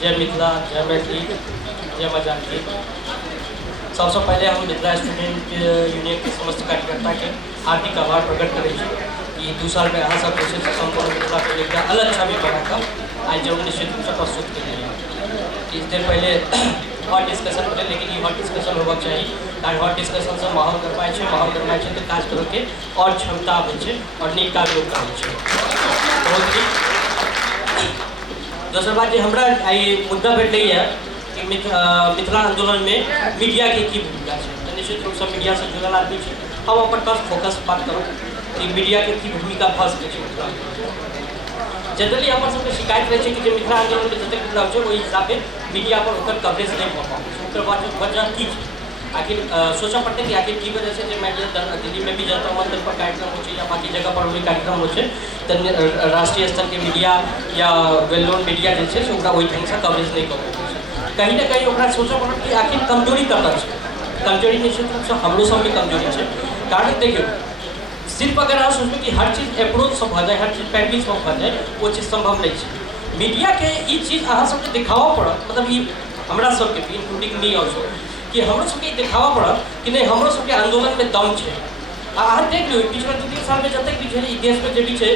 जय मिथिला, जय मैथिली, जय माँ जानकी। सबसे पहले हम मिथिला स्टूडेंट यूनियन के समस्त कार्यकर्ता के हार्दिक आभार प्रकट करें कि 2 साल में अहाँ सब जे छै संपूर्ण मिथिला पर एक अलग छवि बनाकर आज जरूर निश्चित रूप से प्रस्तुत करिए। इस देर पहले हॉट डिस्कशन करें, लेकिन ये हॉट डिस्कशन होगा चाहिए कारण हॉट डिस्कशन से माहौल करवाए तो काज करके और क्षमता आबै और नीक काज लोग करै। बहुत नीक। दोसर बात जो हमरा आई मुद्दा भेटैए कि मिथिला आंदोलन में मीडिया के की भूमिका है, तो निश्चित रूप से मीडिया से जुड़ल आदमी छी, हम अपन पास फोकस बात करूँ कि मीडिया के की भूमिका भऽ सकै छै। जनरली हमारे सबके शिकायत रहे कि मिथिला आंदोलन में जतेक बदलाव है, ओहि हिसाबे मीडिया पर ओकर कवरेज नहीं भऽ पाबै छै। वजह की है, आखिर सोचा पड़ते कि आखिर की वजह से जो मैं दिल्ली में भी जनता मंदिर पर कार्यक्रम हो या बाकी जगह पर भी कार्यक्रम हो तो राष्ट्रीय स्तर के मीडिया या वेल नोन मीडिया जो है वही ढंग से कवरेज नहीं कर पाबै छै। कहीं ना कहीं ओकरा सोचा पड़त कि आखिर कमजोरी कतऽ छै। कमजोरी निश्चित रूप से हमरो सब में कमजोरी है, कारण देखियो सिर्फ अगर आप सोचो कि हर चीज़ अप्रोच से भऽ जाए, हर चीज़ पैकेज में भऽ जाए, वो चीज़ संभव नहीं है। मीडिया के ये चीज़ अहाँ सबके दिखावा पड़त, मतलब ये हमरा सबके भी इंक्लूडिंग मी ऑल्सो, कि हमरो सबके दिखावा पड़त कि नहीं हमरो सबके आंदोलन में दम है। अहाँ देख लो पिछला 2-3 साल में जतेक भी है देश में जो भी है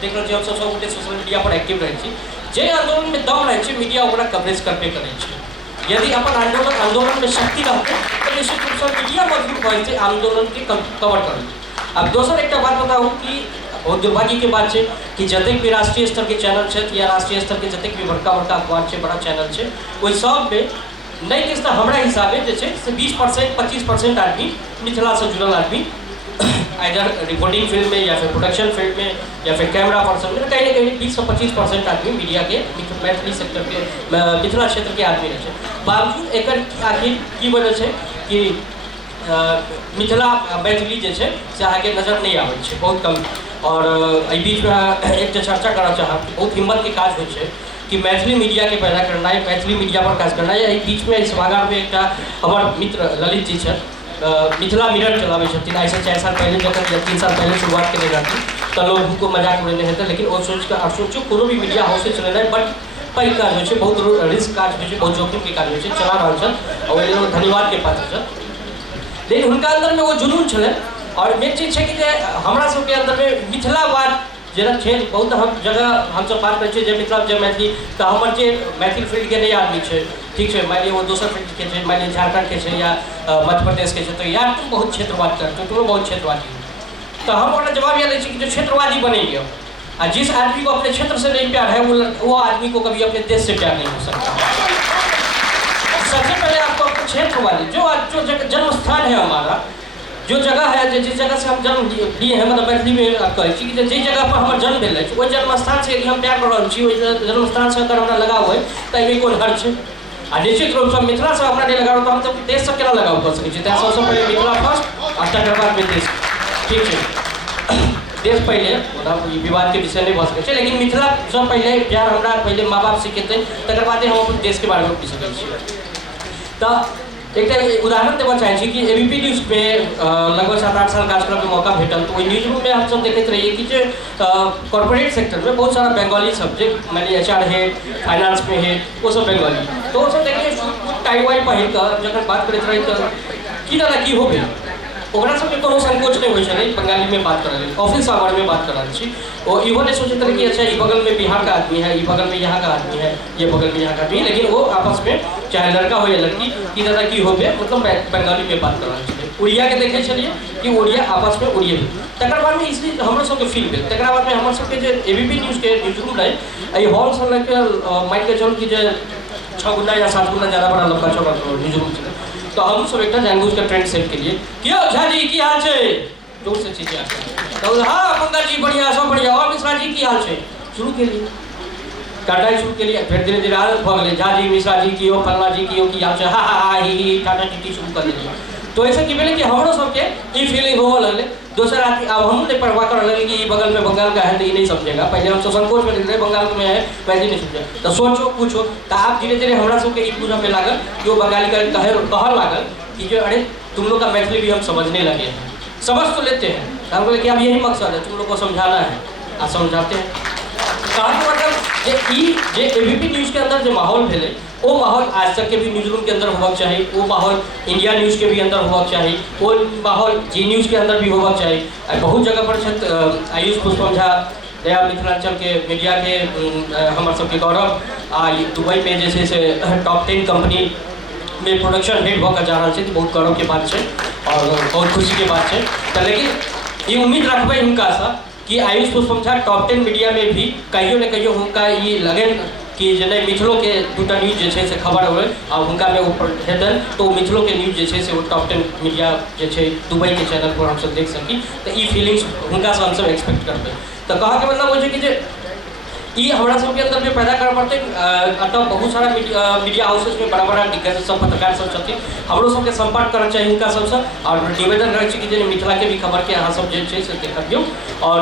देख रहे हम सब गोटे सोशल मीडिया पर एक्टिव रहे छी, जे आंदोलन में दम रहे मीडिया ओकरा कवरेज करबे करे। यदि अपन आंदोलन में शक्ति रहते तो निश्चित रूप से मीडिया मजबूत भए आंदोलन के कवर कर। अब दोसर एक बात बताऊँ कि बहुत दुर्भाग्य के बात है कि जतेक भी राष्ट्रीय स्तर के चैनल है या राष्ट्रीय स्तर के जतेक भी बड़का बड़का अखबार है, बड़ा चैनल है, वही सब में नहीं किस हमारा हिसाबे से 20% 25% आदमी मिथिला से जुड़ल आदमी आइदर रिपोर्टिंग फील्ड में या फिर प्रोडक्शन फील्ड में या फिर कैमरा पर्सन में कहीं ना कहीं 20 से 25% आदमी मीडिया के मैथिली सेक्टर के मिथिला क्षेत्र के आदमी रहे। बावजूद एक आखिर की वजह से कि मिथिला मैथिली जो है से आगे नजर नहीं आवे छै, बहुत कम। और बीच में एक चर्चा करना चाहब बहुत हिम्मत के काज हो कि मैथिली मीडिया के पैदा करना है, मैथिली मीडिया पर काज करना है। बीच में सभागार में एक हमार मित्र ललित जी है मिथिला मिरर चलावे छथिन, ऐसे 4 साल पहले जब 3 साल पहले शुरुआत के रहती तो लोग उनको मजाक उड़ेने हेतु, लेकिन वो सोचो कोनो भी मीडिया हाउस से चलेना है बट पैघ काज हो, बहुत रिस्क काज हो, बहुत जोखिम के काज हो, चला रहा है और धन्यवाद के पात्र है। लेकिन उनका अंदर में वो जुनून छे और मेन चीज है कि हमरा सबके अंदर में मिथिलावाद जेना है बहुत हम जगह हम सब बात करें जब मिथिला जब मैथिली तो हमारे जो मैथिल फील्ड के नहीं आदमी है, ठीक है, मान ली वो दोसर फील्ड के मान ली झारखंड के या मध्य प्रदेश के तो यार तुम बहुत क्षेत्रवाद करते हो, तुम बहुत क्षेत्रवादी हो, तो हम ओकरा जवाब ये कि जो क्षेत्रवादी बनेंगे और जिस आदमी को अपने क्षेत्र से नहीं प्यार है वो आदमी को कभी अपने देश से प्यार नहीं हो सकता। सबसे पहले आपको अपने क्षेत्र वाले जो जन्म स्थान है हमारा, जो जगह है जिस जगह से हम जन्म लिए हैं, मतलब मैथिली में आप कहे कि जिस जगह पर हमारे जन्म भेल है जन्म स्थान से यदि हम प्यार कर रहे जन्म स्थान से अगर हमारा लगाव है तो ये कोई हर्ज है। आ निश्चित रूप से मिथिला से हमारा नहीं लगाव तो हम तो देश से केना लगाव कर सकते हैं। सबसे पहले मिथिला फर्स्ट और तकर बाद में देश, ठीक है, देश पहले मतलब विवाद के विषय नहीं भऽ सकै, लेकिन मिथिला सब पहले प्यार हमरा पहले माँ बाप सिखेते तकर बाद हम अपन देश के बारे में पूछ सकते। तो एक उदाहरण देना चाहे कि एबीपी न्यूज़ में लगभग 7-8 साल काज करने मौका भेटल तो न्यूज रूम में हम सब देखते रहिए कि जो कॉर्पोरेट सेक्टर में बहुत सारा बंगाली सब्जेक्ट मान ली HR है, फाइनेंस में है, वो सब बंगाली, तो वो सब देखिए टाई वाई पहिर कर जब बात करते रही तो की ना की हो गई ओकरा सबके कोनो संकोच नहीं होइ छलै बंगाली में बात कर रहे ऑफिस आवर में बात कर रहे छी। वो इहो नहीं सोचते रहे कि अच्छा ये बगल में बिहार का आदमी है, ये बगल में यहाँ का आदमी है, ये बगल में यहाँ का आदमी है, लेकिन वो आपस में चाहे लड़का हो या लड़की की दादा की हो गए मतलब बंगाली में बात कर रहे छलै। उड़िया के देखे छलिए कि उड़िया आपस में उड़िए तकर बाद में इसलिए हमरो सबके फील भेल। तकर बाद में हमर सबके जो एबीपी न्यूज़ के न्यूज रूम रहे एहि हॉल से लेके माइन के चलू कि जे 6 गुना या 7 गुना ज़्यादा बड़ा लंबा चौड़ा न्यूज रूम छलै, तो हम सब एक जानबूझ के ट्रेंड सेट के लिए क्यों झा जी की हाल है जोर से चीजें तो हाँ पंकज जी बढ़िया सब बढ़िया और मिश्रा जी की हाल है शुरू के लिए टाटा शुरू के लिए फिर धीरे धीरे आदत भऽ गेलै झा जी मिश्रा जी की हो फल्ला जी की हो की हाल है हा हा ही टाटा टी शुरू कर दिए। तो ऐसे की भेलै कि हमरो सबके ई फीलिंग होवऽ लगलै। दोसर आदमी अब हम नहीं परवाह कर लगे कि ये बगल में बंगाल का है तो ये नहीं समझेगा, पहले हम सब संकोच में रहे बंगाल में है पहले नहीं समझे तो सोचो पूछो तो आप धीरे धीरे हमरा सबके ई पूछा में लागल कि वो बंगाली का कहर लागल कि जो अरे तुम लोग का मैथिली भी हम समझने लगे हैं, समझ तो लेते हैं, हम बोले कि अब यही मकसद है तुम लोग को समझाना है, आप समझाते हैं। कहा कि मतलब जे एबीपी न्यूज के अंदर जो माहौल भेले वो माहौल आज तक के भी न्यूज रूम के अंदर होगा चाहिए, वो माहौल इंडिया न्यूज के भी अंदर होगा चाहिए, वो माहौल जी न्यूज के अंदर भी होगा चाहिए। बहुत जगह पर आयुष पुष्पम झा नया मिथिलांचल के मीडिया के हमारे सबके गौरव दुबई में जैसे से टॉप 10 कंपनी में प्रोडक्शन हेड होकर जा रहा है, तो बहुत गौरव के बात है और बहुत खुशी के बात है। तो लेकिन ये उम्मीद रखबे हुनका सा कि आयुष पुष्पम झा टॉप 10 मीडिया में भी कहियो न कहियो हुनका ये लगे कि जने मिथिलो के दूटा न्यूज जे छै से खबर हो आ हुनका में ऊपर हेतन तो मिथिलो के न्यूज जे छै से वो टॉप 10 मीडिया जे छै दुबई के चैनल पर हम सब देख सकी। तो ये फीलिंग्स हुनका से हम सब एक्सपेक्ट करबे। तो कहा के मतलब हो छै कि जे ई हमारा सबके अंदर भी पैदा कर पड़ते। अतः बहुत सारा मीडिया हाउसेस में बड़ा बड़ा दिग्गज सब पत्रकार सब छथिन, हमरो सबके संपर्क करना चाहिए हुनका सबसे और निवेदन रहे कि जे मिथिला के भी खबर के अहाँ सब जे छै से देखियो और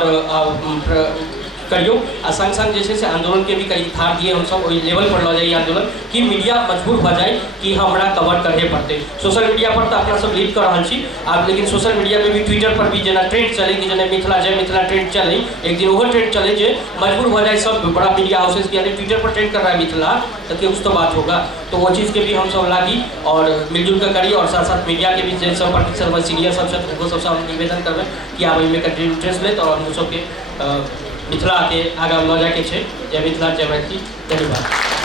करियो। आ संग संग जैसे से आंदोलन के भी कई थार दिए हम सब वही लेवल पर ला जाइए आंदोलन कि मीडिया मजबूर हो जाए कि हमरा कवर करे पड़ते। सोशल मीडिया पर तो अपना सब लीड कर रहा छी आप, लेकिन सोशल मीडिया में भी ट्विटर पर भी जना ट्रेंड चले कि जना मिथिला जय मिथिला ट्रेंड चले, एक दिन वो ट्रेंड चले जो मजबूर हो जाए सब बड़ा मीडिया हाउसेस की यानी ट्विटर पर ट्रेंड कर रहा है मिथिला तो कुछ तो बात होगा। तो वो चीज़ के भी हम सब लागी और मिलजुल कर करिए और साथ साथ मीडिया के भी सब प्रतिशत सीनियर सबसे हम निवेदन करबे कि आप इनमें इंटरेस्ट ले और हम सबके मिथिला के आगाँ लऽ जाके छै। जय मिथिला जय मैथिली, धन्यवाद।